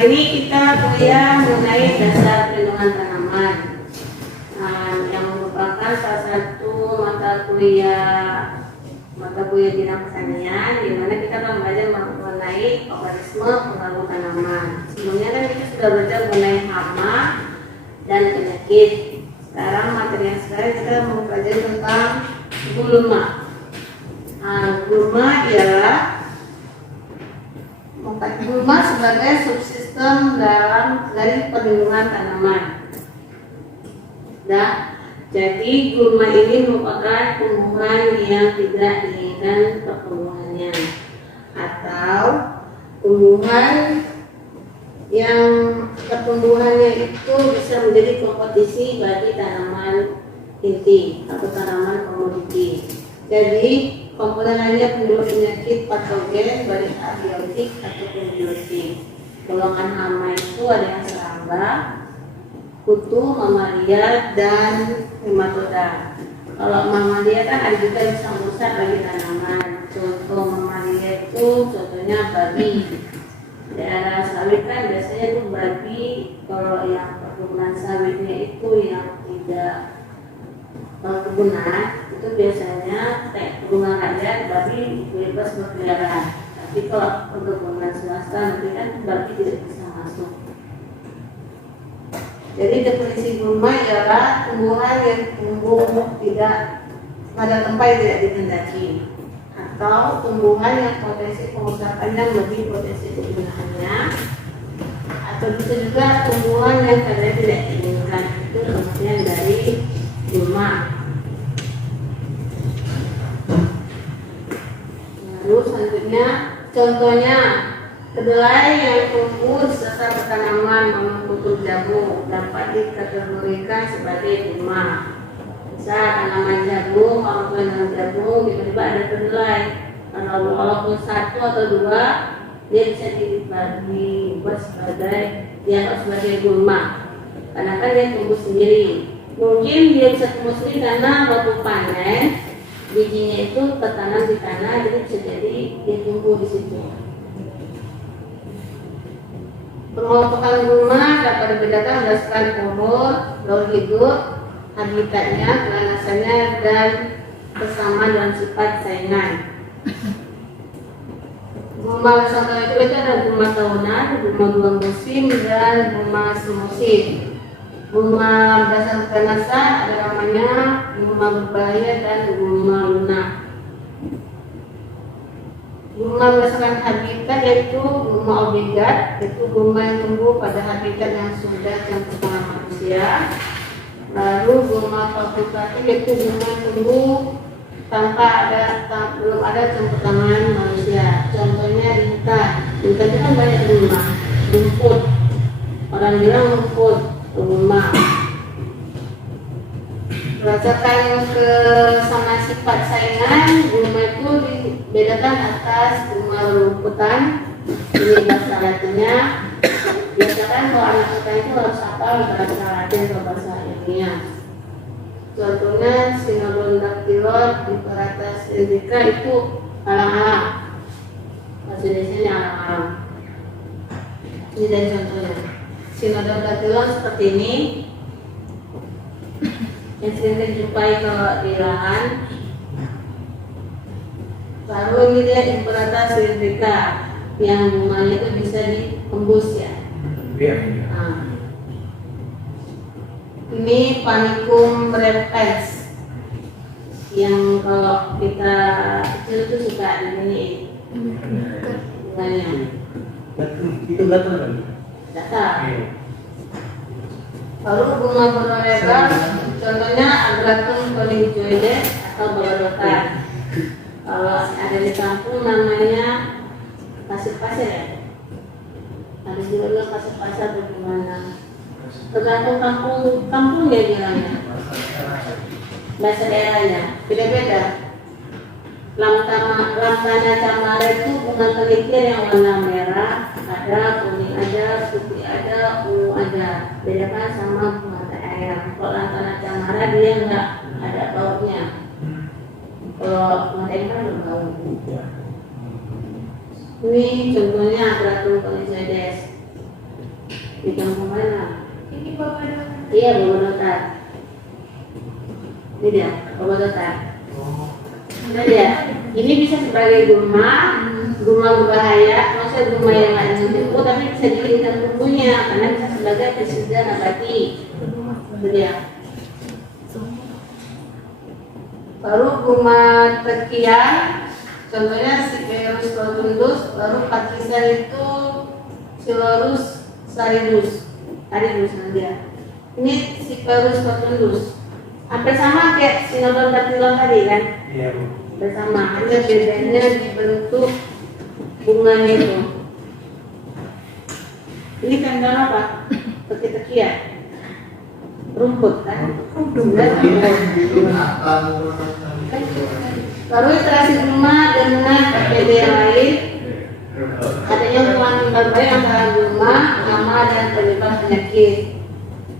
ini kita kuliah mengenai dasar perlindungan tanaman, yang merupakan salah satu mata kuliah bidang pertanian, di mana kita akan belajar mengenai organisme pengganggu tanaman. Sebelumnya kan kita sudah belajar mengenai hama dan penyakit. Sekarang materi yang sekarang kita mau belajar tentang gulma. Gulma ialah gulma sebagai subsistem dari perlindungan tanaman. Jadi gulma ini merupakan tumbuhan yang tidak diinginkan pertumbuhannya, atau tumbuhan yang pertumbuhannya itu bisa menjadi kompetisi bagi tanaman inti atau tanaman komoditi. Jadi komponennya penyakit patogen baik abiotik ataupun biotik. Golongan hama itu ada yang serangga, kutu, mamalia, dan nematoda. Kalau mamalia kan ada juga yang bisa merusak bagi tanaman. Contoh mamalia itu contohnya babi. Daerah sawit kan biasanya itu babi. Kalau yang perkebunan sawitnya itu yang tidak perkebunan, itu biasanya kayak perkebunan rakyat babi bebas berkeliaran. Tapi kalau perkebunan swasta nanti kan babi tidak bisa masuk. Jadi definisi gulma ialah tumbuhan yang tumbuh tidak pada tempat yang tidak dikehendaki, atau tumbuhan yang potensi pengusahaannya lebih potensi kegunaannya, atau bisa juga tumbuhan yang kadang tidak diinginkan. Itu pengertian dari gulma. Lalu selanjutnya contohnya kedelai yang tumbuh di sekitar tanaman monokultur jagung dapat dikategorikan sebagai gulma. Misal tanaman jagung, kalau tanaman jagung tiba-tiba ada kedelai, walaupun satu atau dua, dia bisa dibuat dianggap sebagai gulma. Karena kan dia tumbuh sendiri. Mungkin dia bisa tumbuh sendiri karena waktu panen bijinya itu tertanam di tanah, jadi bisa jadi dia tumbuh di situ. Pengelompokan gulma dapat dibedakan berdasarkan umur, daun hidup, habitatnya, kelanasannya, dan kesamaan dalam sifat saingan. Gulma contoh itu ada gulma tahunan, gulma 2 musim, dan gulma semusim. Gulma berdasarkan kelanasan ada namanya gulma berbahaya dan gulma lunak. Gulma berdasarkan habitat yaitu gulma obligat, yaitu gulma yang tumbuh pada habitat yang sudah campur tangan manusia. Lalu gulma fakultatif yaitu gulma yang tumbuh belum ada campur tangan manusia. Contohnya lintan. Lintan itu kan banyak gulma, rumput. Orang bilang rumput, gulma. Berdasarkan kesamaan sifat saingan, gulma itu dibedakan atas gulma rumputan. Ini bahasa Latinnya. Biasakan kalau anak kita itu harus hafal bahasa Latin atau bahasa ilmiah. Contohnya Sinodon dactylon, Imperatus indica itu alang-alang. Bahasa Indonesia alang-alang. Ini dari contohnya. Sinodon dactylon seperti ini, yang sering dijumpai kalau di lahan. Lalu ini dia Imperatus indica yang bunganya itu bisa dihembus ya. Ini Panicum repens yang kalau kita kecil itu suka ini bunganya. Itu gatal. Gatal. Lalu bunga berlebar, contohnya Agratum coningoides atau babadokan. Kalau ada di kampung namanya pasir ya. Ada juga pasir atau gimana? Tergantung kampungnya bilangnya. Bahasa daerahnya beda-beda. Lantana camara itu bunga kelikir yang warna merah, ada kuning, ada putih, ada ungu, ada. Bedakan sama bunga ayam. Kalau lantana camara dia enggak ada bautnya. Kalau bunga ayam kan berbau. Ini contohnya Agratum coningoides. Di kampung mana? Ini Bapak. Iya, Bobodotat. Ini dia, Bobodotat. Ini dia. Ini bisa sebagai gulma berbahaya, maksudnya gulma yang nggak ada tapi bisa dibikinkan bumbunya karena bisa sebagai pestisida nabati. Itu dia. Baru gulma tekian, contohnya Siperus rotundus, baru Patricia itu Silurus saridus, dia. Ini Siperus rotundus. Hampir sama kayak Sinodon Datilon tadi kan? Iya, Bu. Bersama, hanya bedanya di bentuk bunganya itu. Ini tanaman apa? Teki-tekian, rumput kan? Rumput. Baru terasi rumah dengan PPD yang lain. Adanya hubungan terbaik antara gulma, hama dan penyebab penyakit.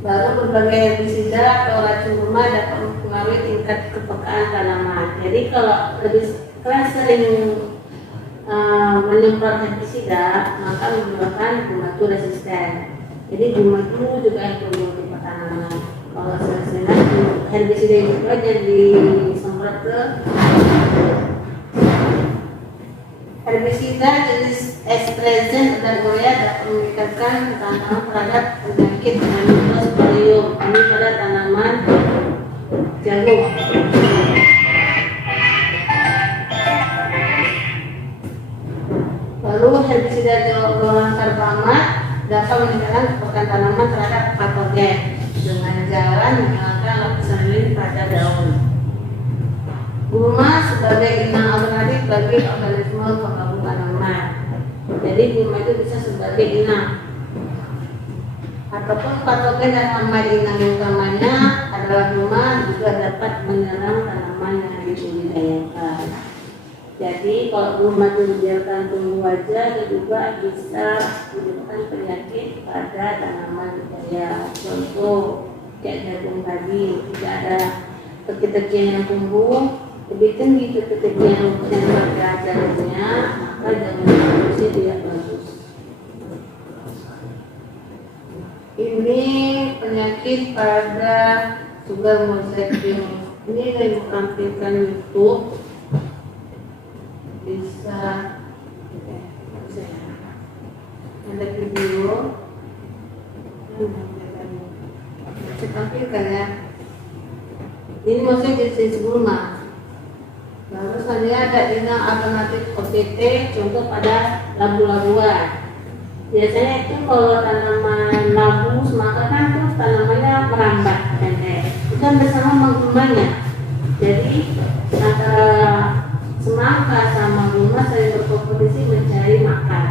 Baru berbagai herbisida atau racun gulma dapat mempengaruhi tingkat kepekaan tanaman. Jadi kalau kalian sering menyemprot herbisida, maka menyebabkan gulma itu resisten. Jadi gulma itu juga yang perlu di tanaman. Kalau sering herbisida itu aja disemprot ke herbisida jenis estrezen dan urea dapat meningkatkan tanaman terhadap penyakit Anoplosporium. Ini pada tanaman jagung. Lalu herbisida golongan karbamat dapat meningkatkan kepekaan tanaman terhadap patogen dengan jalan menghilangkan lapisan lilin pada daun. Gulma sebagai inang alternatif bagi organisme penggabung tanaman. Jadi gulma itu bisa sebagai inang. Ataupun patogen dan hama inang utamanya adalah gulma juga dapat menyerang tanaman yang dibudidayakan. Jadi kalau gulma itu dibiarkan tumbuh aja, dia juga bisa menyebabkan penyakit pada tanaman budidaya. Contoh kayak jagung tadi, tidak ada teki-teki yang tumbuh lebih tinggi ketika yang pakai jagungnya, maka jagungnya produksi tidak bagus. Ini penyakit pada sugar mosaic virus. Ini saya tampilkan YouTube, bisa ada video. Saya tampilkan ya. Ini maksudnya jenis gulma. Lalu selanjutnya ada inang alternatif OTT, contoh pada labu-labuan. Biasanya itu kalau tanaman labu, semangka kan terus tanamannya merambat pendek. Itu kan bersama menggulmanya. Jadi antara semangka sama gulma saling berkompetisi mencari makan.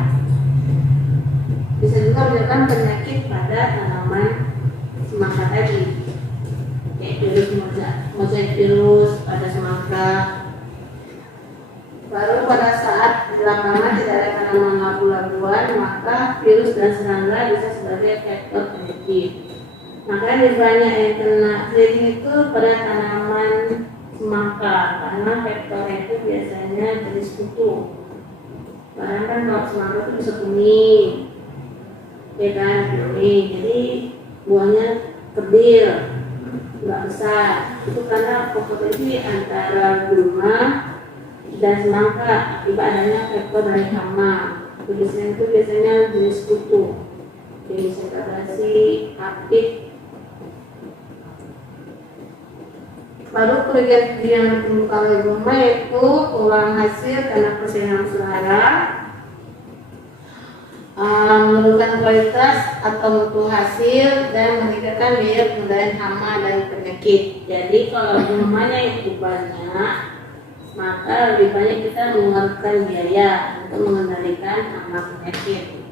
Bisa juga menyebabkan penyakit pada tanaman semangka tadi, kayak virus mosaik virus pada semangka. Baru pada saat belakangan tidak ada tanaman labu-labuan, maka virus dan serangga bisa sebagai vektor penyakit. Maka di banyak yang kena jadi itu pada tanaman semangka, karena vektornya itu biasanya jenis kutu. Karena kan kalau semangka itu bisa kuning, ya kan kuning. Jadi buahnya kerdil, nggak besar. Itu karena kompetisi antara gulma dan semangka akibat adanya vektor dari hama. Jenisnya itu biasanya jenis kutu, jenis sekretasi, apit. Baru kerugian yang ditemukan oleh gulma yaitu pengurangan hasil karena persaingan suara, menurunkan kualitas atau mutu hasil, dan meningkatkan biaya pengendalian hama dan penyakit. Jadi kalau gulmanya itu banyak, maka lebih banyak kita mengeluarkan biaya untuk mengendalikan hama penyakit.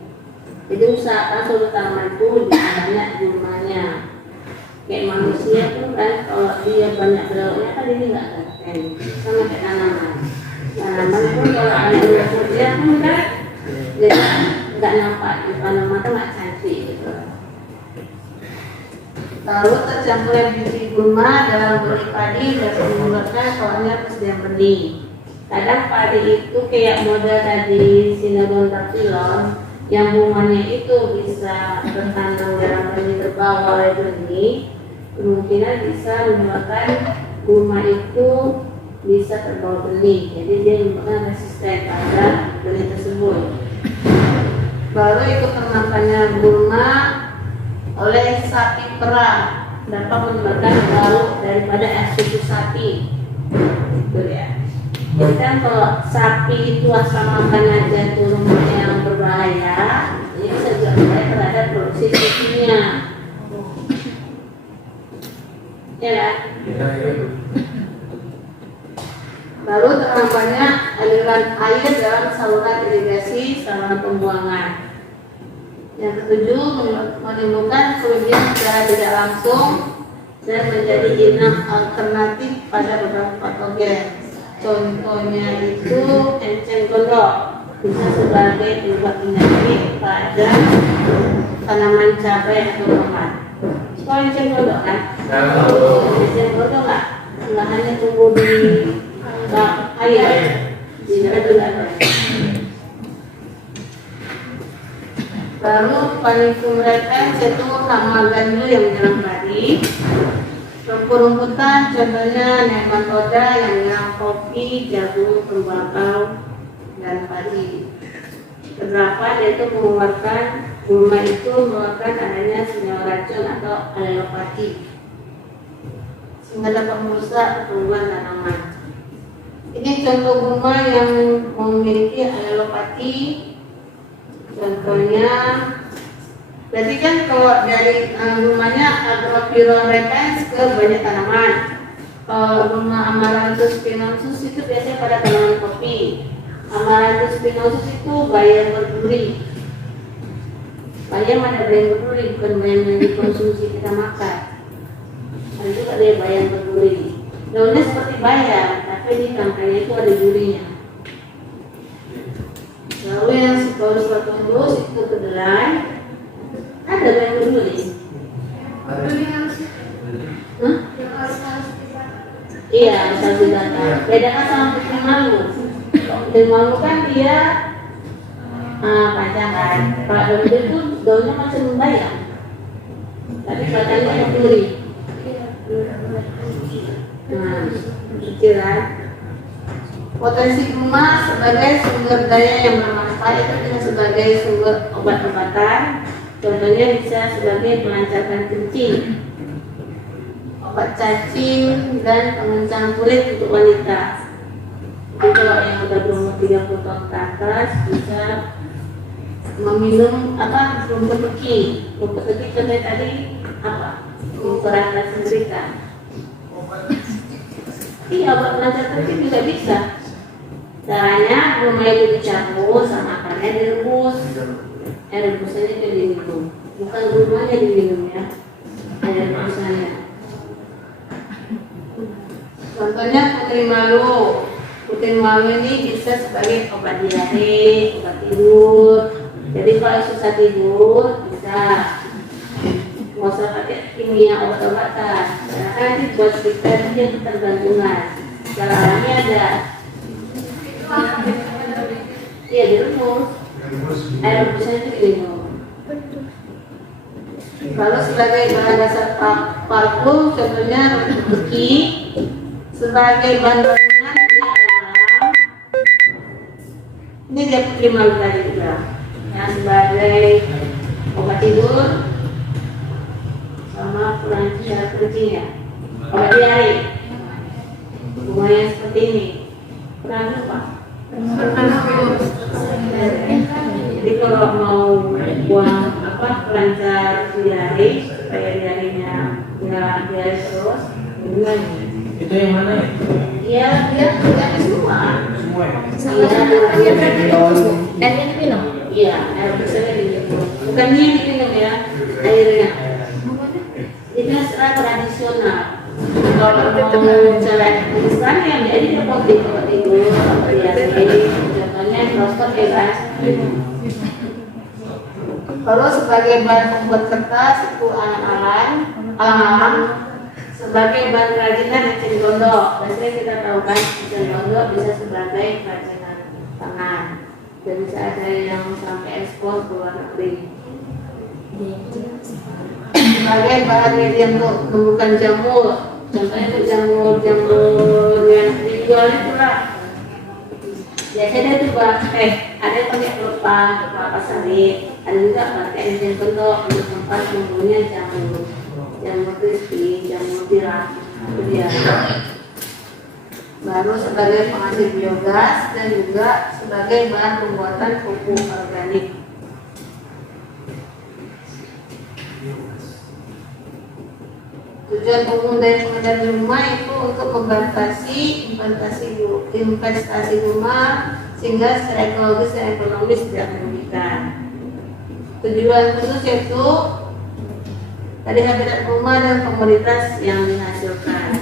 Jadi usahakan seluruh tanaman itu banyak gulmanya. Kayak manusia tuh kan kalau dia banyak belauknya kan ini nggak keren, sama kayak tanaman. Tanaman pun kalau ada belauknya kan enggak, jadi nggak nampak di tanaman itu nggak cantik gitu. Lalu tercampurnya biji gulma dalam benih padi dapat menyebabkan soalnya persediaan benih. Kadang padi itu kayak model tadi Sinodon Dactylon, yang bunganya itu bisa tertanam dalam benih terbawa oleh benih, kemungkinan bisa menyebabkan gulma itu bisa terbawa benih, jadi dia merupakan resisten pada benih tersebut. Baru ikut termakannya gulma oleh sapi perah dapat menyebabkan bau daripada susu sapi, gitu ya. Jadi kan kalau sapi itu asal makan aja itu rumput yang berbahaya, ini bisa juga berbahaya terhadap produksi susunya. Ya kan? Lalu terdampaknya aliran air dalam saluran irigasi saluran pembuangan. Yang ketujuh, menimbulkan kerugian secara tidak langsung dan menjadi inang alternatif pada beberapa patogen. Contohnya itu enceng gondok bisa sebagai penyebab penyakit pada tanaman cabai atau tomat. Sekolah enceng gondok kan? Enceng gondok nggak? Lahannya tumbuh di air, di dalam. Lalu panikum rekan itu nama gandu yang menyerang padi. Rumput-rumputan contohnya nematoda yang menyerang kopi, jagung, tembakau, dan padi. Terdapat yaitu mengeluarkan gulma itu mengeluarkan adanya senyawa racun atau alelopati sehingga dapat merusak pertumbuhan tanaman. Ini contoh gulma yang memiliki alelopati. Contohnya, berarti kan kalau dari gulmanya Agropyron repens ke banyak tanaman. Gulma Amaranthus spinosus itu biasanya pada tanaman kopi. Amaranthus spinosus itu bayam berduri. Bayam ada bayam berduri, bukan bayam yang dikonsumsi kita makan. Ada juga ada bayam berduri. Daunnya seperti bayam, tapi di tangkainya itu ada durinya. Lalu yang Scotosaurus itu kedelai, ada bayam berduri. Iya, bisa didata. Bedakan sama putri malu. Putri malu kan dia panjang kan. Kalau daun itu daunnya masih membayang, tapi batangnya berduri. Nah, pikiran. Potensi gulma sebagai sumber daya yang bermanfaat itu bisa sebagai sumber obat-obatan. Contohnya bisa sebagai pelancarkan kencing, obat cacing, dan pengencang kulit untuk wanita. Jadi kalau yang udah berumur 30 tahun ke atas bisa meminum rumput teki. Rumput teki contohnya tadi apa? Ukuran sensitif. Iya, obat pelancar kencing juga bisa. Caranya gulma itu dicampur sama akarnya direbus. Rebusannya itu diminum, bukan gulmanya diminum ya. Ada rebusannya. Contohnya putri malu. Putri malu ini bisa sebagai obat diare, obat tidur. Jadi kalau susah tidur bisa. Nggak usah pakai kimia obat-obatan. Karena kan buat kita dia ketergantungan. Cara alami ada. Iya, direbus. Air rebusnya itu diminum. Lalu sebagai bahan dasar parfum, contohnya rumput teki. Sebagai bahan bangunan dia alam. Ini dia putri malu tadi juga. Yang sebagai obat tidur sama pelancar kencing ya. Obat diare. Bunganya seperti ini. Pernah lupa? Jadi kalau mau buang pelancar diare supaya diarenya nggak diare terus, gimana? Itu yang mana ya? Iya, dia semua. Semua ya? Dan yang diminum? Iya, air besarnya diminum. Bukan dia diminum ya, airnya. Ini secara tradisional. Kalau mau cara instan yang jadi seperti itu, contohnya roster bebas. Kalau sebagai bahan pembuat kertas itu alang-alang. Sebagai bahan kerajinan enceng gondok, biasanya kita tahu kan enceng gondok bisa sebagai kerajinan tangan. Dan bisa ada yang sampai ekspor ekspor ke luar negeri. Sebagai bahan media untuk menumbuhkan jamur, contohnya itu jamur yang dijual itu lah. Biasanya itu ada yang pakai kelapa sawit, ada juga pakai enzim bentuk untuk tempat tumbuhnya jamur crispy, jamur tiram. Itu dia. Baru sebagai penghasil biogas dan juga sebagai bahan pembuatan pupuk organik. Tujuan umum dari pengadaan rumah itu untuk membatasi investasi rumah sehingga secara ekologis dan ekonomis tidak merugikan. Tujuan khusus yaitu tadi habitat rumah dan komoditas yang dihasilkan.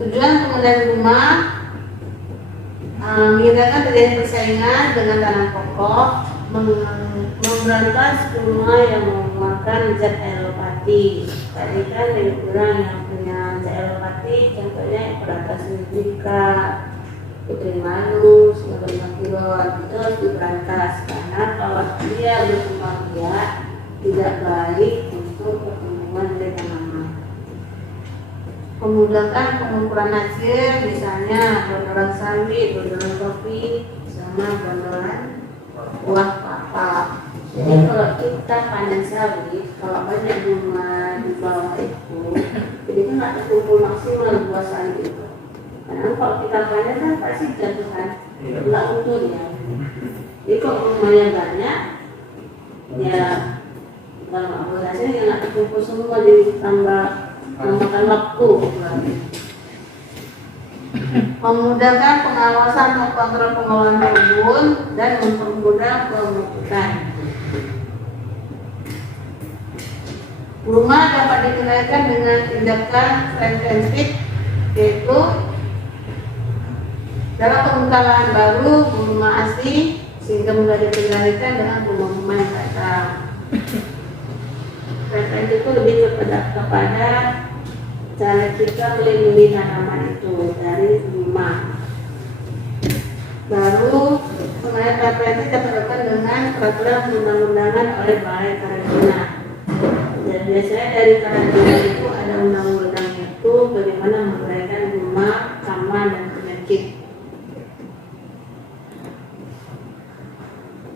Tujuan pengadaan rumah menghindarkan terjadi persaingan dengan tanah pokok, memberantas rumah yang mengeluarkan zat alopati. Tadi kan dari orang yang punya zat alopati, contohnya Ephrata indica, putri manus, makiron, itu harus diberantas karena kalau dia berkembang biak tidak baik untuk pertumbuhan dari tanaman. Memudahkan pengukuran hasil, misalnya bondolan sawit, bondolan kopi, sama bondolan buah papa. Jadi kalau kita panen sawit, kalau banyak bunga di bawah itu, jadi kan nggak terkumpul maksimal buah sawit itu. Karena kalau kita panen kan pasti jatuhkan, nggak utuh ya. Jadi kalau rumahnya banyak, ya kalau hasilnya nggak terkumpul semua, jadi tambah memakan waktu. Memudahkan pengawasan dan kontrol pengelolaan kebun dan mempermudah pemupukan. Rumah dapat dikendalikan dengan tindakan preventif, yaitu dalam pembukaan lahan baru rumah asli sehingga mudah dikendalikan dengan pemahaman kata. Preventif itu lebih kepada cara kita melindungi tanaman itu dari rumah. Baru pengadaan preventif dapat dilakukan dengan peraturan undang-undangan oleh Balai Karantina. Dan biasanya dari karantina itu ada undang-undang itu bagaimana menguraikan rumah, hama dan penyakit.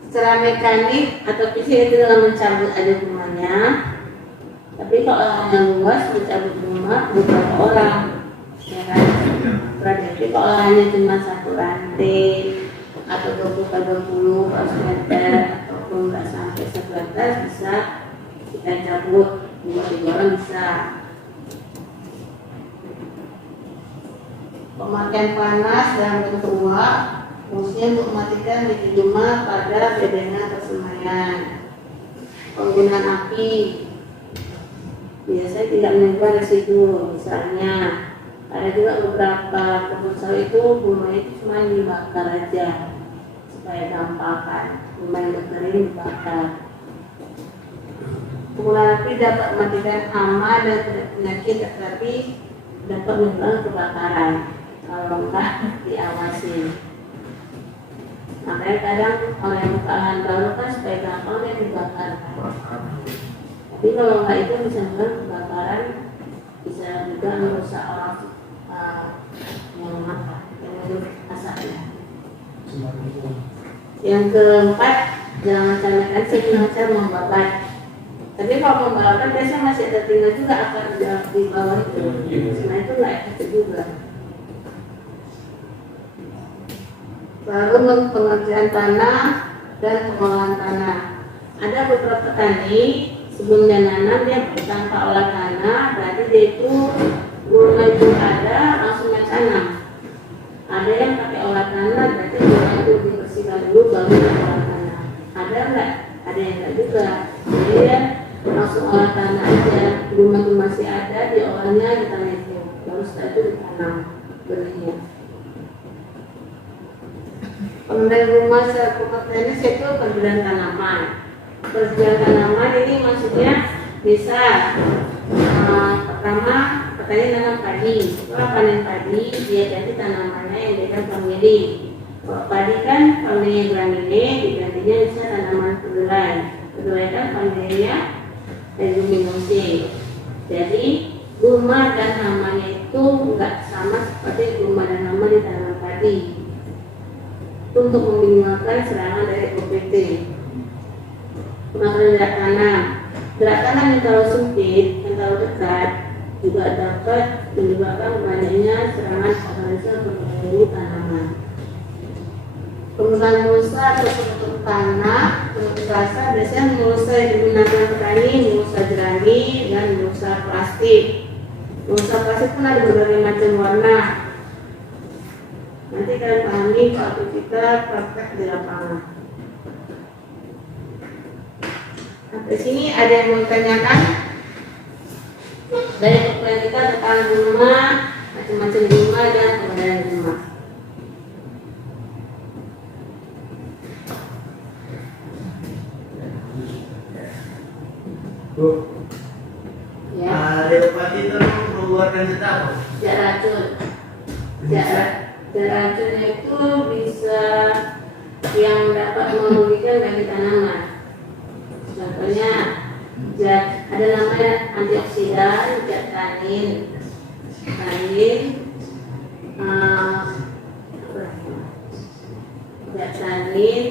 Secara mekanik atau fisik itu dalam mencabut ada rumahnya. Tapi kalau yang luas mencabut rumah beberapa orang, ya kan? Berarti kalau hanya cuma satu lantai atau 20 meter ataupun nggak sampai 1 meter bisa kita cabut 2-3 orang bisa. Pemakaian panas dalam bentuk uap fungsinya untuk mematikan lidi rumah pada bedanya persemaian. Penggunaan api biasanya tidak menimbulkan residu, misalnya ada juga beberapa kebun sawit itu rumah itu cuma dibakar aja supaya gampang, rumah yang kering dibakar. Penggunaan api dapat mematikan hama dan penyakit, tetapi dapat menimbulkan kebakaran kalau enggak diawasi. Makanya kadang orang yang buka lahan baru kan supaya gampang dia dibakar. Tapi kalau nggak itu bisa menyebabkan kebakaran, bisa juga merusak orang yang asapnya. Yang keempat, jangan rencanakan signature membakar. Tapi kalau membakar biasanya masih ada tinggal juga akan di bawah itu. Karena itu nggak efektif juga. Baru pengerjaan tanah dan pengolahan tanah. Ada beberapa petani sebelum dia nanam dia tanpa olah tanah, berarti dia itu rumah itu ada langsung tanam. Ada yang pakai olah tanah, berarti rumah itu dibersihkan dulu baru olah tanah. Ada enggak? Ada yang enggak juga. Jadi dia langsung olah tanah aja, rumah itu masih ada, diolahnya di tanah itu, baru setelah itu ditanam benihnya. Pengendalian rumah secara teknis itu pengendalian tanaman. Pengendalian tanaman ini maksudnya bisa pertama petani nanam padi, setelah panen padi dia ganti tanamannya yang dia pemilih. Kalau padi kan familia Gramineae, digantinya bisa tanaman kedelai. Kedelai kan familia Leguminosae. Jadi gulma dan hamanya itu nggak sama seperti gulma dan hama di tanaman padi. Untuk meminimalkan serangan dari OPT. Pemakaran gerak tanam. Gerak tanam yang terlalu sempit, yang terlalu dekat juga dapat menyebabkan banyaknya serangan organisme pengganggu tanaman. Penggunaan mulsa atau penutup tanah, penutup rasa biasanya mulsa yang digunakan petani, mulsa jerami dan mulsa plastik. Mulsa plastik pun ada berbagai macam warna. Nanti kalian pahami waktu kita praktek di lapangan. Sampai sini ada yang mau ditanyakan? Dari perkuliahan kita tentang gulma, macam-macam gulma dan pembedaan gulma. Bu, Ya, leopat itu mengeluarkan zat apa? zat racun. Zat racunnya itu bisa yang dapat merugikan bagi tanaman. Contohnya zat ada namanya antioksidan, zat tanin, zat tanin,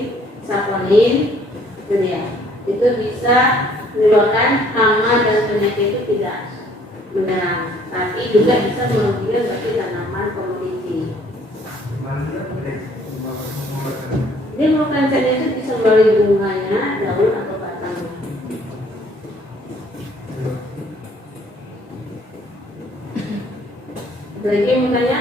saponin, itu dia. Itu bisa menyebabkan hama dan penyakit itu tidak menyerang, tapi juga bisa merugikan bagi tanaman komoditi. Dia merupakan zat itu bisa melalui bunganya, daun atau batangnya. Ada lagi yang mau tanya?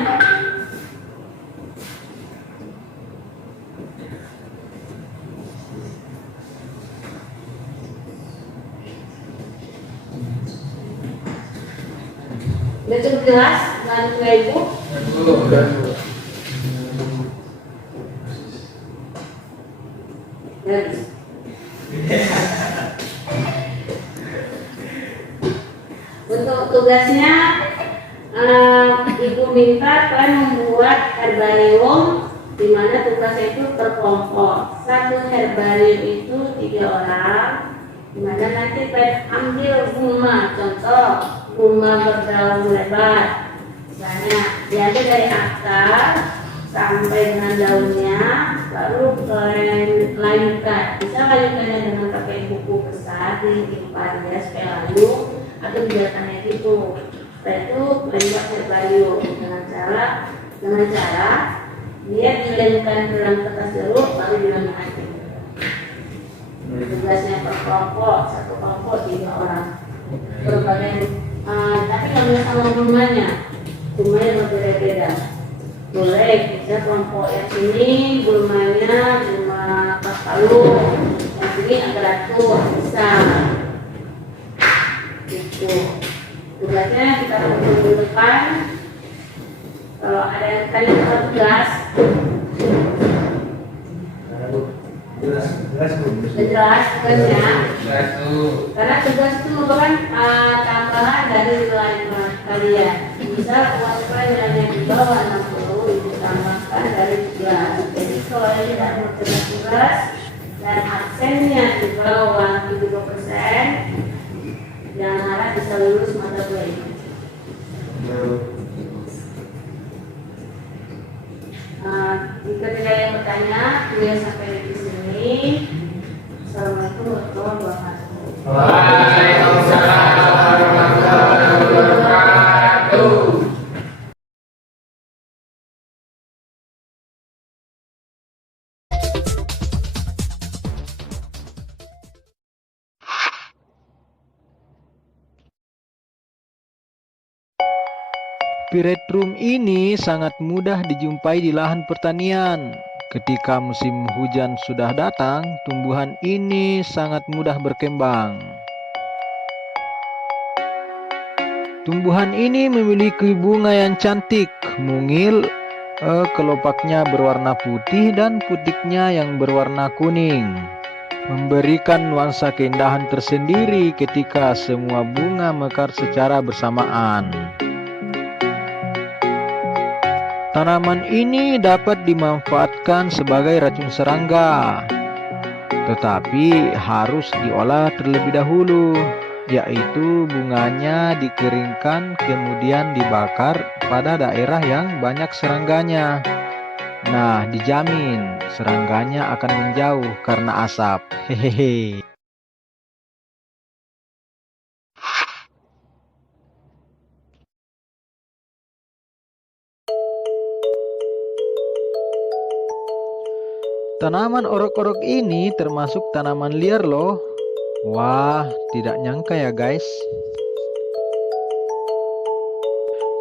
Udah cukup jelas? Bantu Ibu? Garis. Untuk tugasnya, Ibu minta kalian membuat herbarium, di mana tugasnya itu per kelompok. Satu herbarium itu 3 orang, di mana nanti kalian ambil gulma, contoh gulma berdaun lebar, misalnya diambil dari akar sampai dengan daunnya, lalu kalian lanjutkan. Bisa lanjutkannya dengan pakai buku besar ditimpa dia supaya lalu atau biarkannya gitu. Setelah itu kalian buat herbarium dengan cara dia dilemkan ke dalam kertas jeruk lalu dilaminasi. Tugasnya per kelompok, satu kelompok 3 orang. Berbagai tapi nggak boleh sama gulmanya berbeda-beda. Boleh bisa kelompok yang sini gulmanya gulma palu, yang sini agak ratu bisa. Gitu. Tugasnya kita minggu depan. Kalau ada yang tanya tentang tugas, jelas tugasnya. Karena tugas itu merupakan tambahan dari nilai kalian. Bisa uang kalian yang di bawah 60 ditambahkan dari tugas. Jadi kalau tidak mengerjakan tugas dan absennya di bawah 70%, jangan harap bisa lulus mata kuliah. Jika tidak ada yang bertanya, kuliah sampai di sini. Assalamualaikum warahmatullahi wabarakatuh. Waalaikumsalam warahmatullahi wabarakatuh. Piretrum ini sangat mudah dijumpai di lahan pertanian. Ketika musim hujan sudah datang, tumbuhan ini sangat mudah berkembang. Tumbuhan ini memiliki bunga yang cantik, mungil, kelopaknya berwarna putih dan putiknya yang berwarna kuning. Memberikan nuansa keindahan tersendiri ketika semua bunga mekar secara bersamaan. Tanaman ini dapat dimanfaatkan sebagai racun serangga, tetapi harus diolah terlebih dahulu, yaitu bunganya dikeringkan kemudian dibakar pada daerah yang banyak serangganya. Nah, dijamin serangganya akan menjauh karena asap. Hehehe. Tanaman orok-orok ini termasuk tanaman liar loh. Wah, tidak nyangka ya guys.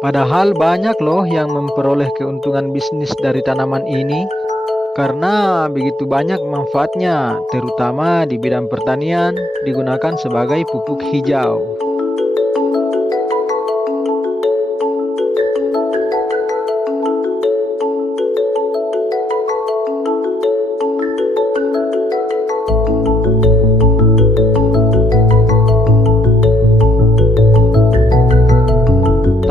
Padahal banyak loh yang memperoleh keuntungan bisnis dari tanaman ini. Karena begitu banyak manfaatnya, terutama di bidang pertanian, digunakan sebagai pupuk hijau.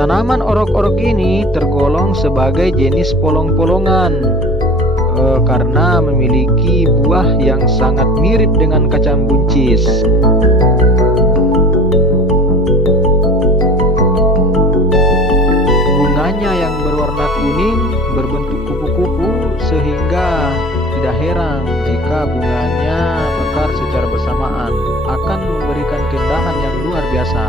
Tanaman orok-orok ini tergolong sebagai jenis polong-polongan karena memiliki buah yang sangat mirip dengan kacang buncis. Bunganya yang berwarna kuning berbentuk kupu-kupu sehingga tidak heran jika bunganya mekar secara bersamaan akan memberikan keindahan yang luar biasa.